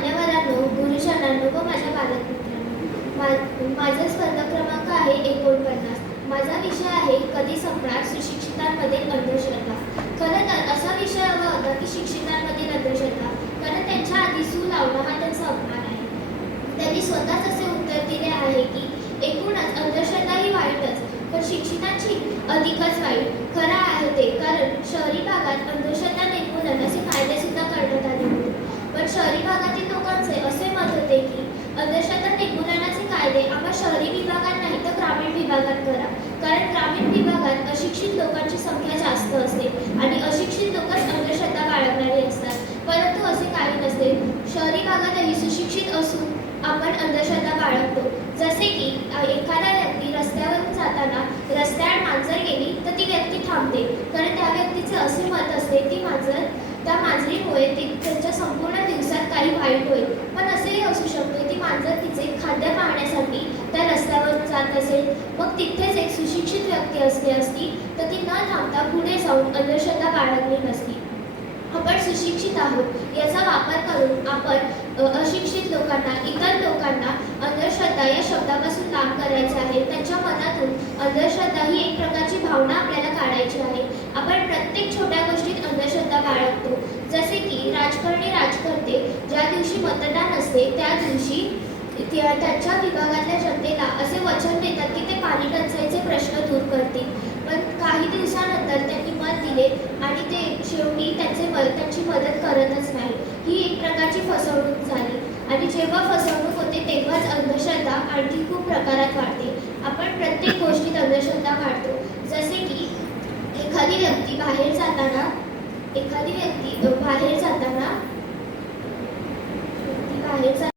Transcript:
मान्यवरांनो गुरुजनांनो व माझ्या बालकमित्रांनो माझा स्पर्धा क्रमांक आहे एकोणपन्नास. माझा विषय आहे कधी संपणार सुशिक्षितांमध्ये अंधश्रद्धा खरं तर असा विषय हवा होता की शिक्षितांमधील अंधश्रद्धा कारण त्यांच्या आधी सू लावणं हा त्यांचा अपमान आहे. त्यांनी स्वतःच असे उत्तर दिले आहे की एकूणच अंधश्रद्धा ही वाईटच पण शिक्षितांची अधिकच वाईट. खरं आहे ते कारण शहरी भागात अंधश्रद्धा निर्मूलन असे कायदे सुद्धा करण्यात आले होते पण शहरी भागातील लोकांचे असे मत होते की अंधश्रद्धा निर्मूलनाचे कायदे आम्हा शहरी विभागात नाही तर ग्रामीण विभागात करा कारण ग्रामीण विभागात अशिक्षित लोकांची संख्या जास्त असते आणि अशिक्षित लोकच अंधश्रद्धा बाळगणारी असतात. परंतु असे काही नसते. शहरी भागातही सुशिक्षित असून आपण अंधश्रद्धा बाळगतो. जसे की एखादा व्यक्ती रस्त्यावरून जाताना रस्त्यावर मांजर गेली तर ती व्यक्ती थांबते. कारण त्या व्यक्तीचे असे मत असते ती मांजर त्या मांजरीमुळे ती त्यांच्या संपूर्ण दिवसात काही वाईट होईल. पण असेही असू शकते ती मांजर तिचे खाद्य पाहण्यासाठी त्या रस्त्यावरून जात असेल मग तिथेच एक सुशिक्षित व्यक्ती असली असती तर ती न थांबता पुढे जाऊन अंधश्रद्धा बाळगली नसती. आपण सुशिक्षित आहोत याचा वापर करून आपण अशिक्षित लोकांना इतर लोकांना अंधश्रद्धा या शब्दापासून लांब करायचे आहे. त्यांच्या मनातून अंधश्रद्धा ही एक प्रकारची भावना आपल्याला काढायची आहे. आपण प्रत्येक छोट्या गोष्टीत अंधश्रद्धा बाळगतो. जसे की राजकारणी राजकर्ते ज्या दिवशी मतदान असते त्या दिवशी त्यांच्या विभागातल्या जनतेला असे वचन देतात की ते पाणी टंचाईचे प्रश्न दूर करतील पण काही दिवसानंतर त्यांनी मत दिले आणि ते शेवटी त्यांचे त्यांची मदत करतच नाही. ही एक प्रकारची फसवणूक झाली. आणि जेव्हा फसवणूक होते तेव्हाच अंधश्रद्धा आणखी खूप प्रकारात वाढते. आपण प्रत्येक गोष्टीत अंधश्रद्धा वाढतो. जसे की एखादी व्यक्ती बाहेर जाताना एखादी व्यक्ती बाहेर जाताना व्यक्ती बाहेर जाताना